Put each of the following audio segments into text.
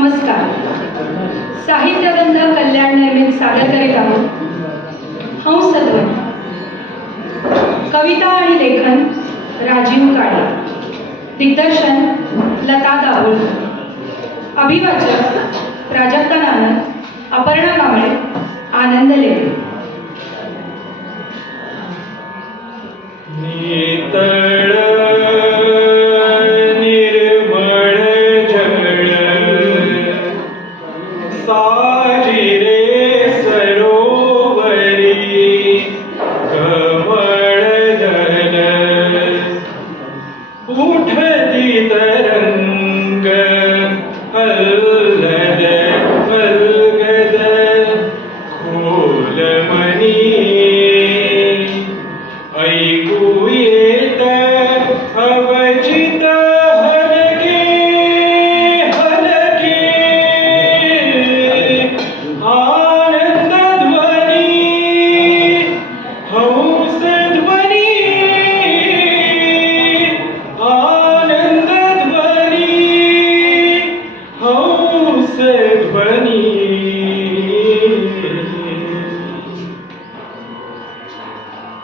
नमस्कार. साहित्यगंध कल्याण निर्मित सादर करीत आहोत हंसध्वनी. कविता आणि लेखन राजीव काळे. दिग्दर्शन लता दाभोळ. अभिवाचक प्राजक्ता नानक, अपर्णा कांबळे, आनंद लेले.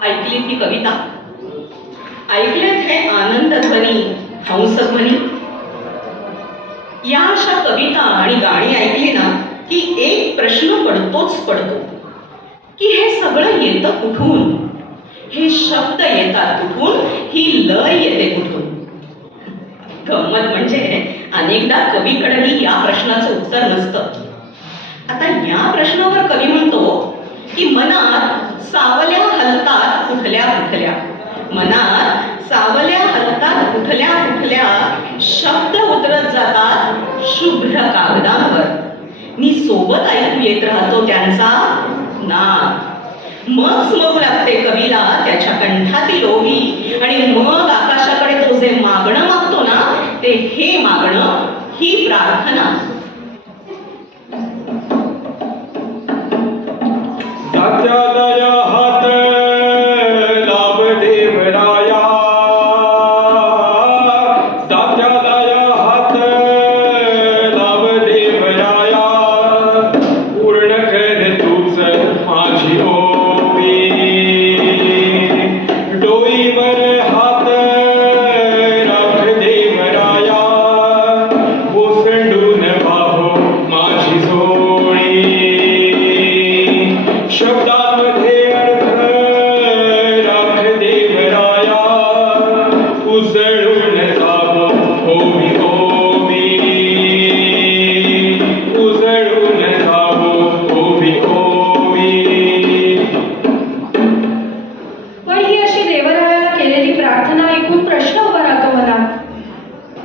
ऐकली ती कविता, ऐकलेत हे आनंद ध्वनी, हंसध्वनी. या अशा कविता आणि गाणी ऐकली ना की एक प्रश्न पडतो की हे सगळं येतं कुठून, हे शब्द येतात कुठून, ही लय येते कुठून. गंमत म्हणजे अनेकदा कवीकडेही या प्रश्नाचं उत्तर नसतं. आता या प्रश्नावर कवी म्हणतो की मनात सावल्या हलतात कुठल्या कुठल्या, मनात सावल्या हलतात कुठल्या कुठल्या, शब्द उतरत जातात शुभ्र कागदावर. मी सोबत ऐकू येत राहतो त्यांचा नाद. मग स्मरू लागते कवीला त्याच्या कंठातील ओवी, आणि मग आकाशाकडे तो जे मागणं मागतो ना ते हे मागणं, ही प्रार्थना.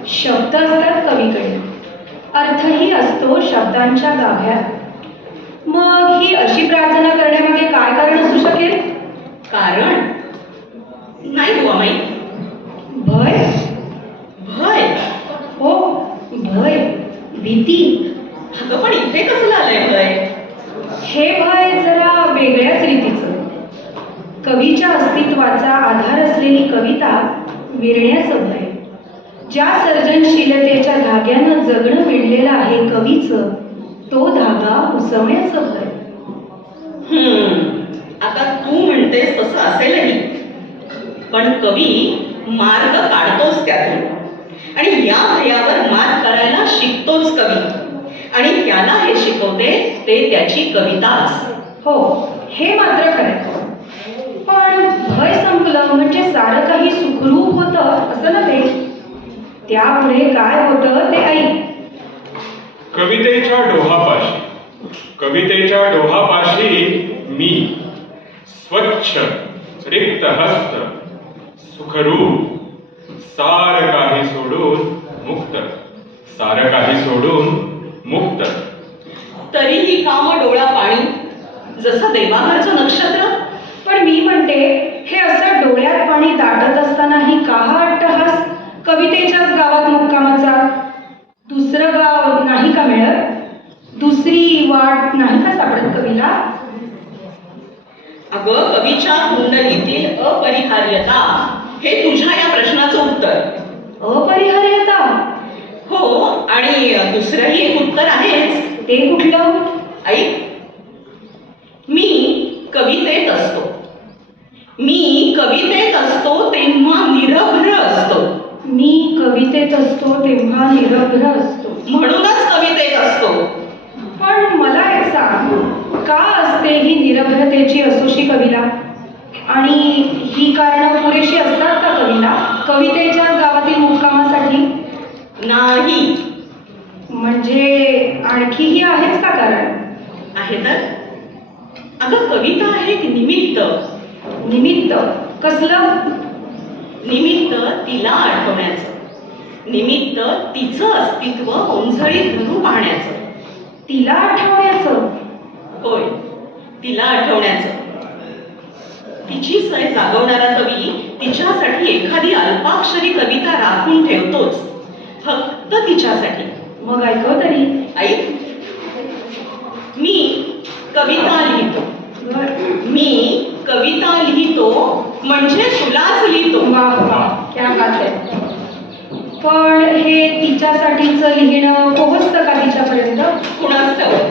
शब्द असतात कवीकडे, अर्थही असतो शब्दांच्या गाभ्यात. मग ही अशी प्रार्थना करण्यामागे काय कारण असू शकेल? कारण नाही बुवा माई. भय. भय? हो, भय, भीती. अगं पण इथे कसं आलंय भय? हे भय जरा वेगळ्याच रीतीचं. कवीच्या अस्तित्वाचा आधार असलेली कविता विरण्याचं भय. ज्या सर्जनशीलतेच्या धाग्यानं जगणं विणलेलं आहे कवीचं, तो धागा उसवण्याचं भय. आता तू म्हणतेस तसं असेलही, पण कवी मार्ग काढतोच त्यातून, आणि या भयावर मात करायला शिकतोच कवी, आणि त्याला हे शिकवते ते त्याची कविताच. हो, हे मात्र खरं. पण भय संपलं म्हणजे सारं काही सुखरूप होतं असं नव्हे. त्यापुढे काय होतं ते ऐक. कवितेच्या डोहापाशी मी स्वच्छ रिक्त हस्त सुखरूप, सार काही सोडून मुक्त. तरीही काम डोळा पाणी, जसं देवाघरचं नक्षत्र. पण मी म्हणते, हे असं डोळ्यात पाणी दाटत असतानाही का हा अट्टहास कवितेच्याच गावात मुक्कामाचा? दुसरं गाव नाही का मिळत? दुसरी वाट नाही का सापडत कवीला? अगं, कवीच्या कुंडलीतील अपरिहार्यता हे तुझ्या या प्रश्नाचं उत्तर. अपरिहार्यता? हो, आणि आणि दुसरंही एक उत्तर आहेच. ते कुठलं? ऐक, मी कवितेत असतो. मी कवितेत असतो तेव्हा निरभ्र असतो. मी कवितेत असतो तेव्हा निरभ्र असतो. म्हणूनच कवितेत असतो. पण मला एक सांग, का असते ही निरभ्रतेची असोशी कवीला? आणि ही कारणं पुरेशी असतात का कवीला कवितेच्या गावातील मुक्कामासाठी? नाही. म्हणजे आणखीही आहेच का कारण? आहे तर. अगं, कविता आहे एक निमित्त. निमित्त कसलं? निमित्त तिला आठवण्याचं. निमित्त तिचं अस्तित्व ओंझळीत धरून पाहण्याचं. तिला आठवण्याचं? होय, तिला आठवण्याचं. तिची सय जागवणारा कवी तिच्यासाठी एखादी अल्पाक्षरी कविता राखून ठेवतोच, फक्त तिच्यासाठी. मग ऐकव तरी. ऐक, मी कविता लिहितो. मी कविता लिहितो म्हणजे तुलाच लिहितो. वाह वाह, क्या बात आहे. पण हे तिच्यासाठीचं लिहिणं पोहोचतं का तिच्यापर्यंत? कुणाच ठाऊक.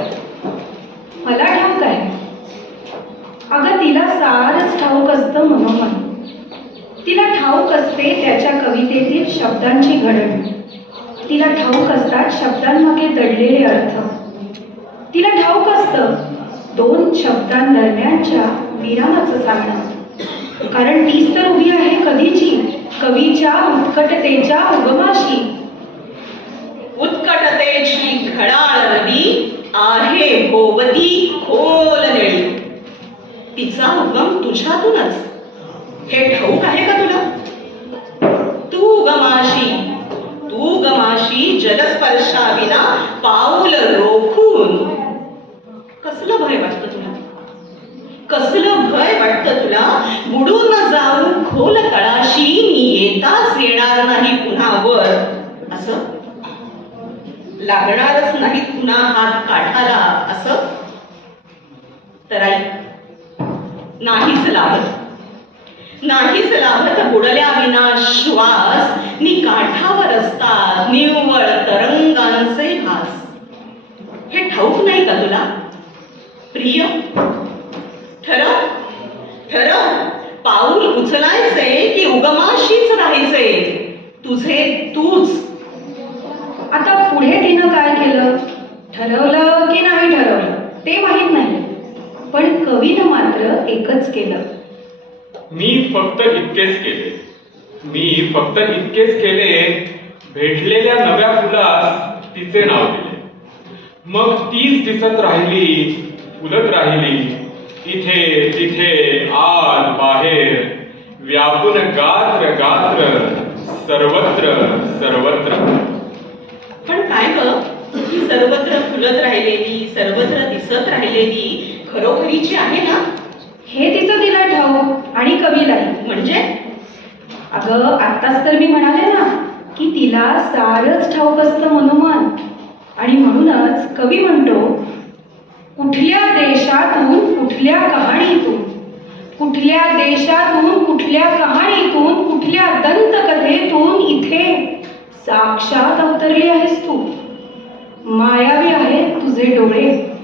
मला ठाऊक आहे. अगं, तिला सारच ठाऊक असतं मनोमन. तिला ठाऊक असते त्याच्या कवितेतील शब्दांची घडण. तिला ठाऊक असतात शब्दांमागे दडलेले अर्थ. तिला ठाऊक असतं दोन शब्दांदरम्यानच्या विरामाचं सांगणं. कारण तीच तर उभी आहे कधीची कवीच्या उत्कटतेच्या उगमाशी. उत्कटतेची घडाळ रवी आहे भोवती खोल निळी. तिचा उगम तुझ्यातूनच. हे ठाऊक आहे का तुला? तू गमाशी जलस्पर्शाविना पाऊल रोखून. कसलं भय वाटतं तुला? कसलं भय वाटतं तुला? बुडून जाऊ खोल तळाशी, येताच येणार नाही पुन्हा वर. असं लागणारच नाही पुन्हा हात काठाला असं. तर ऐक, नाहीच लाभत बुडल्या विना श्वास, नि काठावर असतात निव्वळ तरंगांचे भास. हे ठाऊक नाही का तुला? प्रिय, ठरव पाऊल उचलायचे की उगमाशीच राहायचे तुझे तूच. आता पुढे तिनं काय केलं, ठरवलं की नाही ठरवलं ते माहीत नाही, पण कवीनं मात्र एकच केलं. मी फक्त इतकेच केले. भेटलेल्या नव्या फुलास तिचे नाव दिले. मग तीच दिसत राहिली, फुलत राहिली, इथे तिथे आत बाहेर, व्यापून गात्र गात्र, सर्वत्र. पण काय ग, ही सर्वत्र फुलत राहिलेली, सर्वत्र दिसत राहिलेली खरोखरीची आहे ना? हे तिचं तिला ठाऊक आणि कवीलाही. म्हणजे अगं, आत्ताच तर मी म्हणाले ना की तिला सारच ठाऊक असतं मनोमन. आणि म्हणूनच कवी म्हणतो, कुठल्या देशातून कुठल्या कहाणीतून, कुठल्या देशातून कुठल्या कहाणीतून, कुठल्या दंतकथेतून इथे साक्षात अवतरली आहेस तू. मायावी आहेत तुझे डोळे,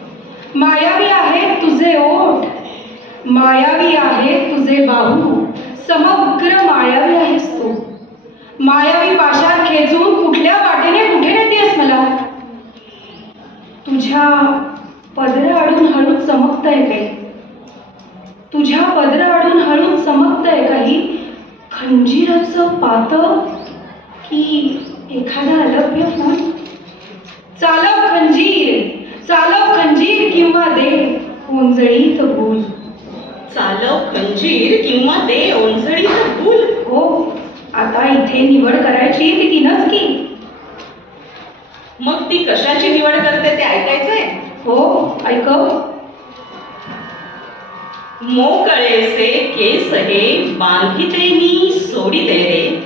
मायावी आहेत तुझे ओठ, मायावी आहेत तुझे बाहू, समग्र मायावी आहेस तू. मायावी पाशात खेचून कुठल्या वाटेने कुठे नेतेस मला. तुझ्या पदराआडून हळूच चमकतंय काही, तुझ्या पदराआडून हळूच चमकतंय काही खंजीराचं पातळ की एखादा अलभ्य फूल. चालव खंजीर किंवा दे ओंजळीत भूल. चालव खंजीर किंवा दे ओंजळीत भूल. हो, आता इथे निवड करायची ती तिनंच की. मग ती कशाची निवड करते ते ऐकायचंय? हो, ऐकव. मोकळेसे केस हे बांधिते मी सोडिते रे,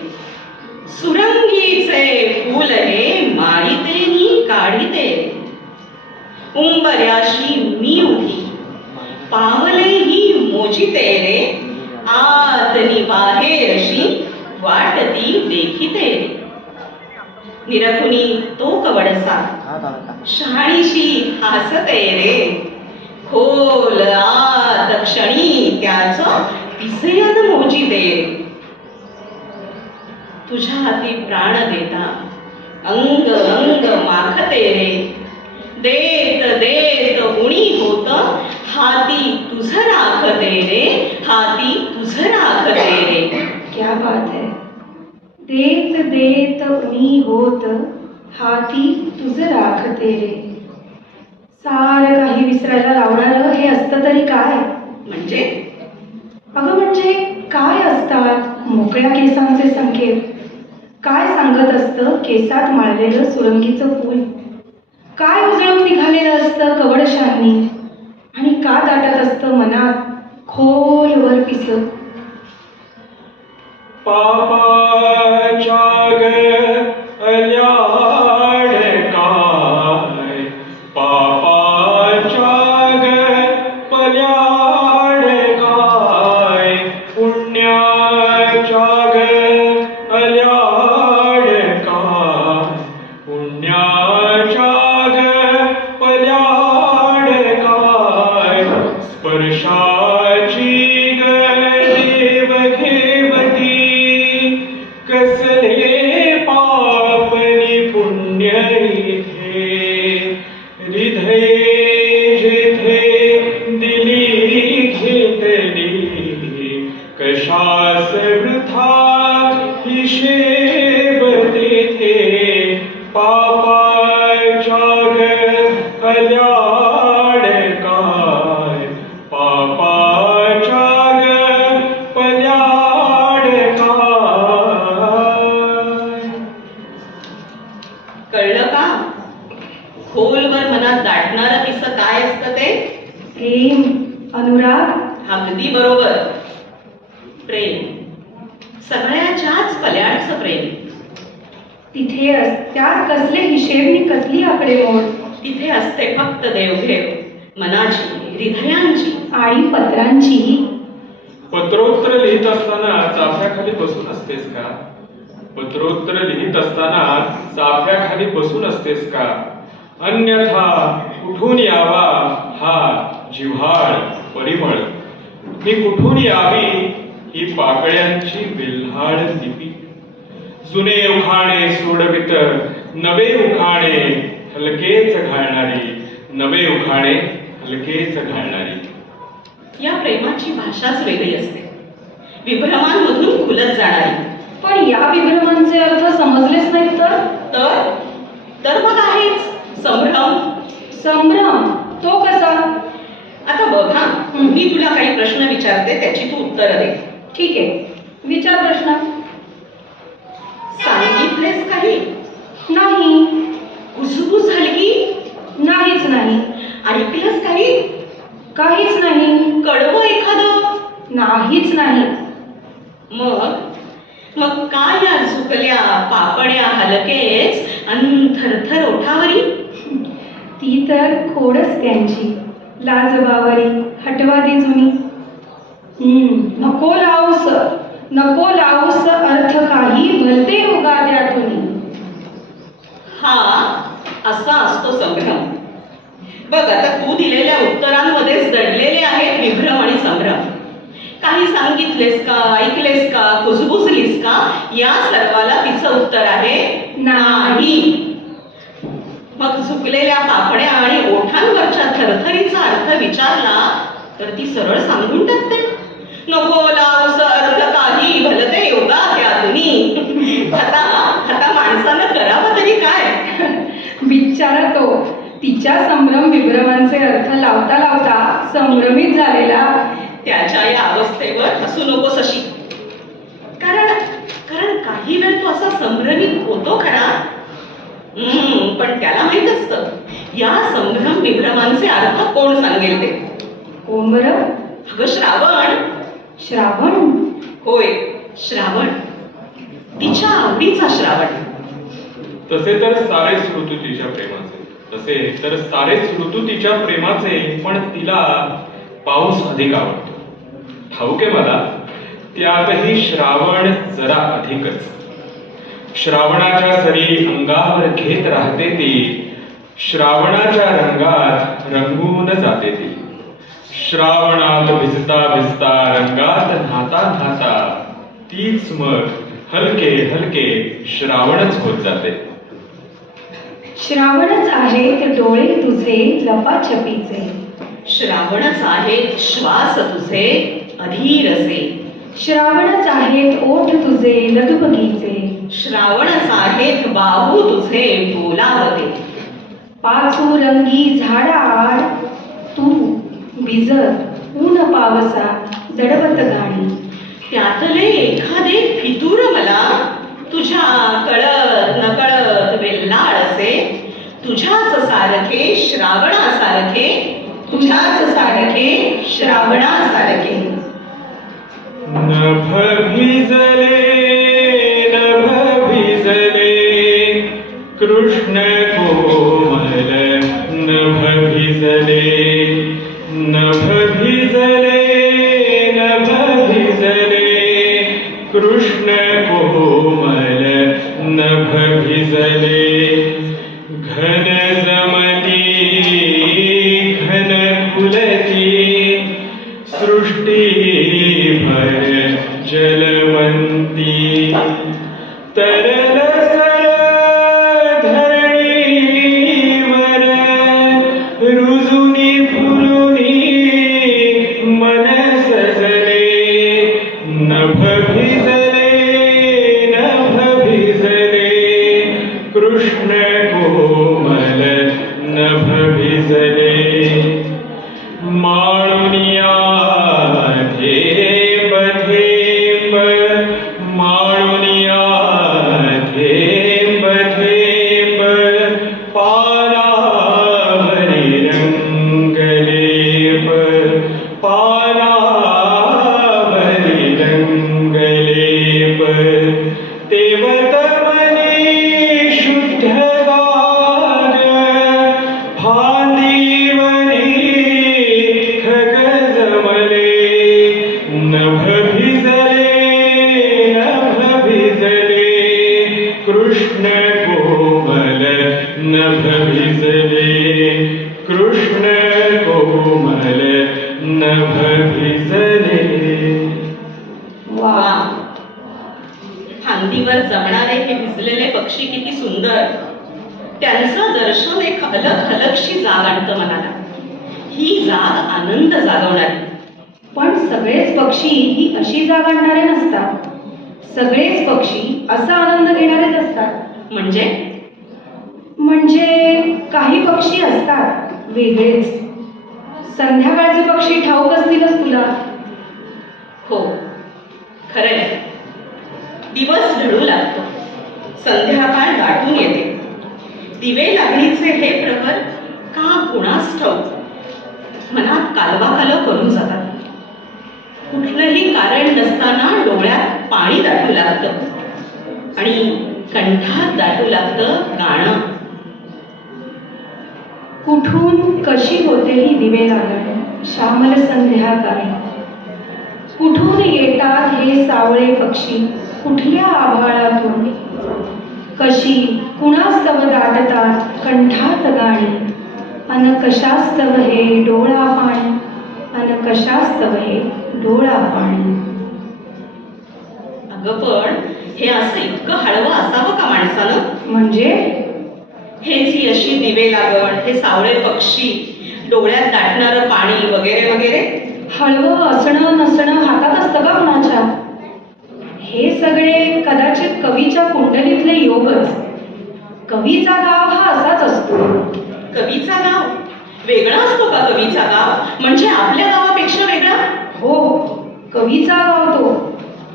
सुरंगीचे फूल हे माळीते मी काढिते. उंबऱ्याशी मी उभी पावले ही मोजिते रे, आतनी बाहेर अशी वाटती देखिते रे. निरखुनी तो कवडसा शहाणीशी हसते रे, खोल आत क्षणी त्याचं पिसयन मोजी दे. तुझ्या हाती प्राण देता अंग अंग माखते रे, देत देत उणी होत हाती तुझ राखते रे, हाती तुझ राखते रे. क्या बात है. देत देत उणी होत हाती तुझ राखते रे. सारं काही विसरायला लावणारं हे असतं तरी काय. म्हणजे अगं म्हणजे काय असतात मोकळ्या केसांचे संकेत. काय सांगत असतं केसात माळलेलं सुरंगीचं फूल. काय उजळून निघालेलं असतं कवडशांनी. आणि का दाटत असतं मनात खोलवर पिसं. पापाच्या गल्याड काय, पापाच्या पल्याड काय, पुण्याच्या गल्याड काय, पुण्याच्या पल्याड काय, स्पर्शाची देव घेवती, कसले पापनी पुण्य इथे, हृदय जेथे दिली घेतली, कशास वृथा हिशेब तेथे, पापाच्या गल्याड काय, पापाच्या पल्याड काय. कळलं का? खोलवर मनात दाटणारं पिसं काय असतं ते? प्रेम, अनुराग. अगदी बरोबर. प्रेम, सगळ्याच्याच पल्याडचं प्रेम. तिथे त्यात कसले हिशेब नि कसली आकडेमोड. तिथे असते फक्त देवघेव, मनाची, हृदयांची आणि पत्रांचीही. पत्रोत्तर लिहित असताना चाफ्याखाली बसून असतेस का? पत्रोत्तर लिहित असताना चाफ्याखाली बसून असतेस का? अन्यथा कुठून यावा हा जिव्हाळ परिमळ, मी कुठून यावी ही पाकळ्यांची बेल्हाळ लिपी. जुने उखाणे सोडवित नवे उखाणे हलकेच घालणारी, नवे उखाणे हलकेच घालणारी. या प्रेमाची भाषाच वेगळी असते, विभ्रमांमधून खुलत जाणारी. पण या विभ्रमांचे अर्थ समजलेच नाहीत तर तर मग आहेच संभ्रम. संभ्रम तो कसा. आता बघ हा, मी तुला काही प्रश्न विचारते, त्याची तू उत्तर दे. ठीक आहे, विचार प्रश्न. सांगितलेस काही? नाही. कुजबूज झाली की? नाहीच नाही. ऐकलंस काही? काहीच नाही. कडवं एखादं? नाहीच नाही. मग मग काय या झुकल्या पापण्या हलकेच अन थरथर ओठावरी? ती तर खोडच त्यांची लाजबावरी हटवादी जुनी. नको लावूस, नको लावूस अर्थ काही भलते उगा त्यातून. हा असा असतो संभ्रम. बघ आता तू दिलेल्या उत्तरांमध्येच दडलेले आहेत विभ्रम आणि संभ्रम. काही सांगितलेस का, ऐकलेस का, कुजबुजलीस का, या सर्वाला तिचं उत्तर आहे नाही. मग झुकलेल्या पापण्या आणि ओठांवरच्या थरथरीचा अर्थ विचारला तर ती सरळ सांगून टाकते, नको लावूस अर्थ काही भलते योगा त्यातून. आता माणसानं करावं तरी काय. बिचारा तो तिच्या संभ्रम विभ्रमांचे अर्थ लावता लावता संभ्रमित झालेला. त्याच्या या अवस्थेवर हसू नकोस अशी. कारण काही वेळ तो असा संभ्रमित होतो खरा, पण त्याला माहित असतं या संभ्रम विभ्रमांचे अर्थ कोण सांगेल ते. कोण बरं. अगं श्रावण. श्रावण. होय श्रावण, तिच्या आवडीचा श्रावण. तसे तर सारेच ऋतू तिच्या प्रेमाचे, तसे तर सारेच ऋतू तिच्या प्रेमाचे, पण तिला पाऊस अधिक आवडतो. ठाऊक आहे मला, त्यातही श्रावण जरा अधिकच. श्रावणाच्या सरी अंगावर घेत राहते ती, श्रावणाच्या रंगात रंगून जाते ती. श्रावणात भिजता भिजता रंगात न्हाता न्हाता तीच मग हलके हलके श्रावणच होत जाते. श्रावणच आहेत डोळे तुझे लपाछपीचे, श्रावणच आहेत श्वास तुझे अधीरसे, श्रावणच आहेत ओठ तुझे लगबगीचे, श्रावणच आहेत बाहू तुझे बोलावते. पाचू रंगी झाडाआड तू भिजत ऊन पावसा जडवत गाणी. त्यातले एखादे फितूर मला तुझ्या कळत नकळत वेल्हाळसे, तुझ्याच सारखे श्रावणासारखे, तुझ्याच सारखे श्रावणासारखे. नभ भिजले नभ भिजले कृष्ण कोमल नभ भिजले, नभ भिजले नभ भिजले कृष्ण कोमल नभ भिजले. घन जमती घन फुलती सृष्टी भर जलवंती, तरल सर धरणीवर रुजुनी फुलुनी मन सजले. नभ भिजले नभ भिजले कृष्ण कोमल नभ भिजले. माळुनिया धेप धेप माळुनिया धेप धेप पानावरी रंगलेप, पानावरी रंगलेप. तेवत मनी शुद्ध गान फांदीवरी खग जमले. नभ भिजले नभ भिजले कृष्ण कोमल नभ भिजले, कृष्ण कोमल नभ भिजले. वा, फांदीवर जमणारे हे भिजलेले पक्षी किती सुंदर. त्यांचं दर्शन एक अलग अलगशी जाग आणतं मनाला. ही जाग आनंद जागवणारी. पण सगळेच पक्षी ही अशी जाग आणणारे नसतात. सगळेच पक्षी असा आनंद घेणारेच असतात. म्हणजे काही पक्षी असतात वेगळेच. संध्याकाळचे पक्षी ठाऊक असतीलच तुला. हो, खरंय. दिवस ढळू लागतो, संध्याकाळ दाटून येते. दिवे लागणीचे हे प्रहर का कुणास ठाऊक मनात कालवाकालव करून जातात. कुठलंही कारण नसताना डोळ्यात पाणी दाटू लागतं आणि कंठात दाटू लागतं गाणं. कुठून कशी होते ही दिवे लागण श्यामल संध्याकाळी. कुठून येतात हे सावळे पक्षी कुठल्या आभाळातून. कशी कुणास्तव दाटतात कंठात गाणी. अन कशास्तव हे डोळा पाणी, अन कशास्तव हे डोळा पाणी. अगं पण हे असं इतकं हळवं असावं का माणसानं? म्हणजे हेच ही अशी दिवे लागण, हे सावळे पक्षी, डोळ्यात दाटणारं पाणी वगैरे वगैरे. हळवं असणं नसणं हातात असतं का कुणाच्या? हे सगळे कदाचित कवीच्या कुंडलीतले योगच. कवीचा गाव हा असाच असतो. कवीचा गाव वेगळा असतो का? कवीचा गाव म्हणजे आपल्या गावापेक्षा वेगळा? हो, कवीचा गाव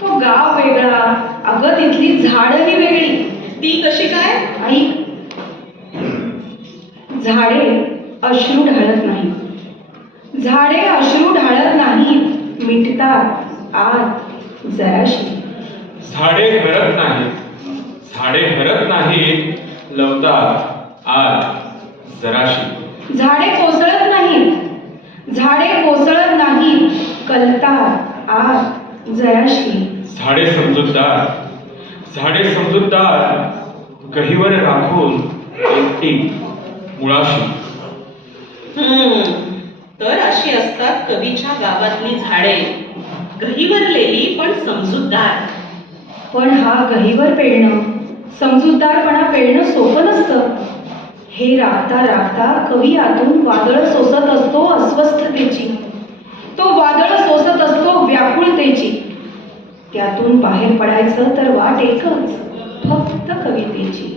तो गाव वेगळा. अगं तिथली झाडही वेगळी. ती कशी काय? ऐक, झाडे अश्रू ढाळत नाही. झाडे अश्रू ढाळत नाही, मिटतात आत जराशी. झाडे हरत नाहीत, झाडे हरत नाहीत, लवतात आत जराशी. झाडे कोसळत नाहीत, झाडे कोसळत नाहीत, कलतात आत जराशी. झाडे समजूतदार, झाडे समजूतदार गहिवर राखून एकटी मुळाशी. तर अशी असतात कवीच्या गावातली झाडे, गहिवरलेली पण समजूतदार. पण हा गहिवर पेरणं, समजूतदारपणा पेरणं सोपं नसतं. हे राखता राखता कवी आतून वादळ सोसत असतो अस्वस्थतेची. तो वादळ सोसत असतो व्याकुळतेची. त्यातून बाहेर पडायचं तर वाट एकच, फक्त कवितेची.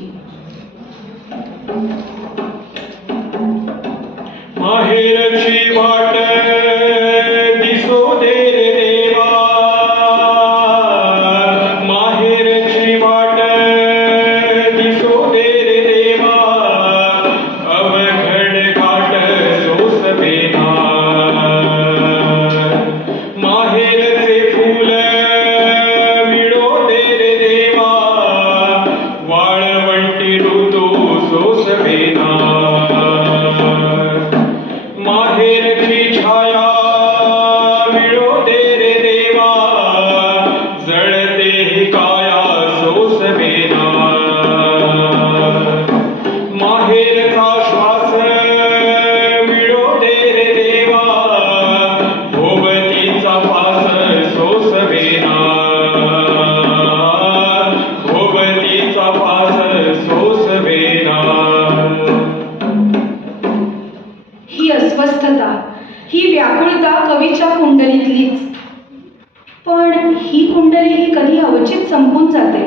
माहेरची वाट दिसो दे रे देवा, माहेरची वाट दिसो दे रे देवा, अवघड घाट सोसवेना. माहेरचे फूल मिळो दे रे देवा, वाळवंटी ऋतू सोसवेना. माहेरची छाया मिळो दे रे देवा, जळते ही काया सोसवेना. माहेरचा श्वास मिळो दे रे देवा, भोवतीचा फास सोसवेना. भोवतीचा फास सोसवेना. ही अस्वस्थता, ही व्याकुळता कवीच्या कुंडलीतलीच. पण ही कुंडली कधी अवचित संपून जाते.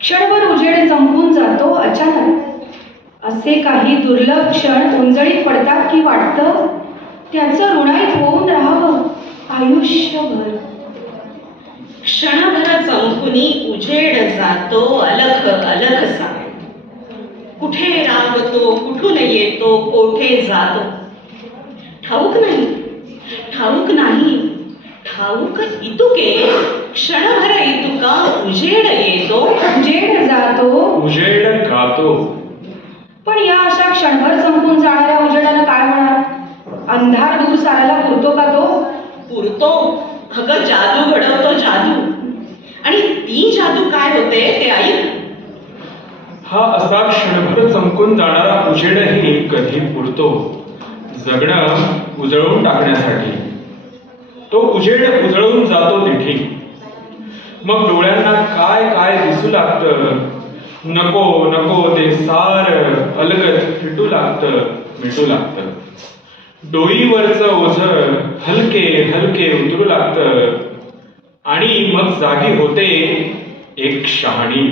क्षणभर उजेड संपून जातो अचानक. असे काही दुर्लभ क्षण उंजळीत पडतात की वाटतं त्याचं ऋणाईत होऊन राहावं आयुष्यभर. क्षणभर चमकुनी उजेड जातो अलख अलखसा. कुठे रावतो, कुठून येतो, कोठे जातो, ठाऊक नाही, ठाऊक नाही. ठाऊक इतुके, क्षणभर इतुका उजेड येतो, उजेड जातो, उजेड गातो. पण या अशा क्षणभर संपून जाणाऱ्या उजेडानं काय होणार? अंधार दूर सारायला पुरतो का तो? पुरतो. अगं जादू घडवतो जादू. आणि ती जादू काय होते ते ऐक. हा असा क्षणभर चमकून जाणारा उजेडही कधी पुरतो जगणं उजळून टाकण्यासाठी. तो उजेड उजळून जातो तिथे. मग डोळ्यांना काय काय दिसू लागतं. नको नको ते सार अलगद फिटू लागतं, मिटू लागतं. डोईवरचं ओझं हलके हलके उतरू लागतं. आणि मग जागी होते एक शहाणी.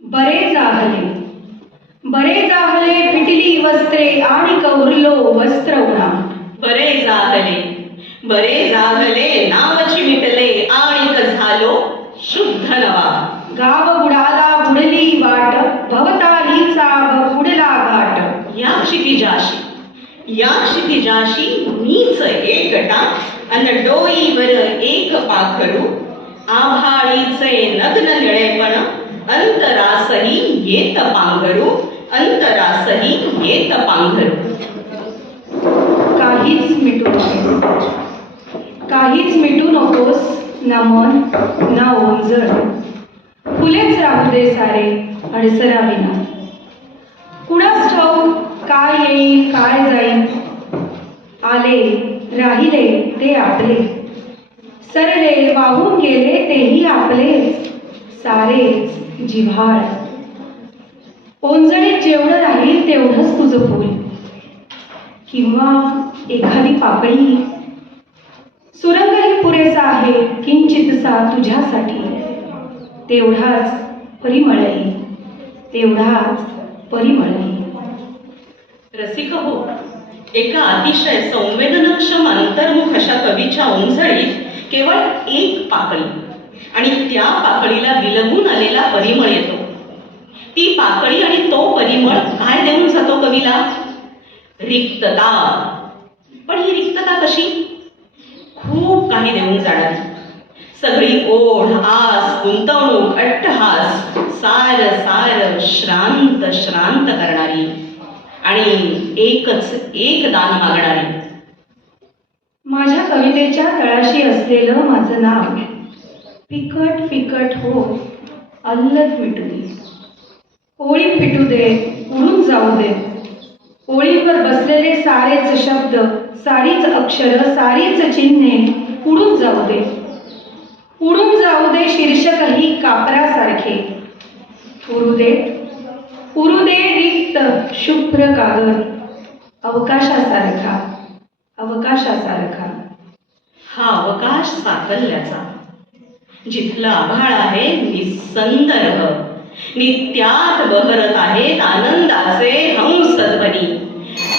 बरे जाहले, बरे जाहले फिटली वस्त्रे आणि कौरलो वस्त्र उणा. बरे जाहले, बरे जाहले नावची मिटले आणि झालो शुद्ध नवा. गाव बुडाला बुडली वाट, भवतालीचा बुडला घाट. या क्षितिजाशी, या क्षितिजाशी मीच एकटा, अन डोईवर एक पाखरू. आभाळीचे नग्न निळेपण, अंतरासही येत पांघरू, अंतरासही येत पांघरू. काहीच मिटू नकोस, काहीच मिटू नकोस, ना मन ना ओंजळ. फुलेच राहू दे सारे अडसराविना. कुणास ठाऊक काय येईल काय जाईल. आले राहिले ते आपले, सरले वाहून गेले तेही आपलेच, सारेच जिव्हाळ. ओंजळीत जेवढं राहील तेवढंच तुझं फूल, किंवा एखादी पाकळी. सुरंगही पुरेसा आहे किंचितसा तुझ्यासाठी. तेवढाच परिमळही, तेवढाच परिमळही. रसिक हो, एका अतिशय संवेदनक्षम अंतर्मुख अशा कवीच्या ओंजळीत केवळ एक पाकळी आणि त्या पाकळीला विलगून आलेला परिमळ येतो. ती पाकळी आणि तो परिमळ काय देऊन जातो कवीला? रिक्तता. पण ही रिक्तता कशी? खूप काही देऊन जाणारी. सगळी ओढ, आस, गुंतवणूक, अट्टहास सार सार श्रांत श्रांत करणारी आणि एकच एक दान मागणारी. माझ्या कवितेच्या तळाशी असलेलं माझं नाव, फिकट फिकट हो अल्लद मिटू दे. ओळी फिटू दे, उडून जाऊ दे. ओळींवर बसलेले सारेच शब्द, सारीच अक्षर, सारीच चिन्हे उडून जाऊ दे. उडून जाऊ दे शीर्षकही कापरासारखे. उरू दे रिक्त शुभ्र कागद, अवकाशासारखा अवकाशासारखा. हा अवकाश साकल्याचा, जिथलं आभाळ आहे निसंदर्भ, नित्यात बहरत आहेत आनंदाचे हंसध्वनी.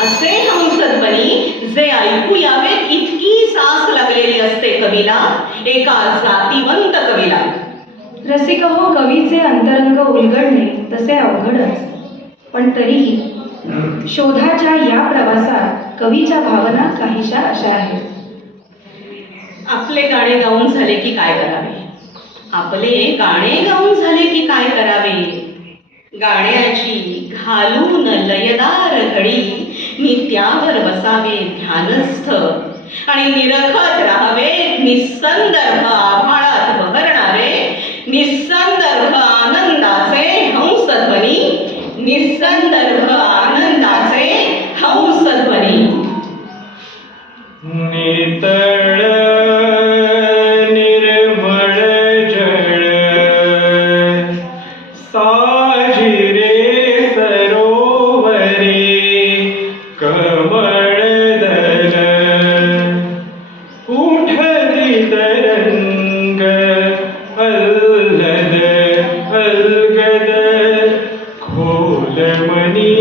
असे हंसध्वनी जे ऐकू यावेत इतकी सास लागलेली असते कवीला, एका जातिवंत कवीला. रसिक हो, कवीचे अंतरंग उलगडणे तसे अवघडच, पण तरीही शोधाच्या या प्रवासात कवीच्या भावना काहीशा अशा आहेत. आपले गाणे गाऊन झाले की काय करावे, आपले गाणे गाऊन झाले की काय करावे. गाण्याची घालून लयदार घडी मी त्यावर बसावे ध्यानस्थ, आणि निरखत राहावे निसंदर्भ आभाळात बहरणारे निसंदर्भ आनंदाचे हंसध्वनी. निसंदर्भ आनंदाचे हंसध्वनी. नितळ निर्मळ जळ साजिरे सरोवरे कमळदल उठती तरंग अल्लद अलगद खोलमनी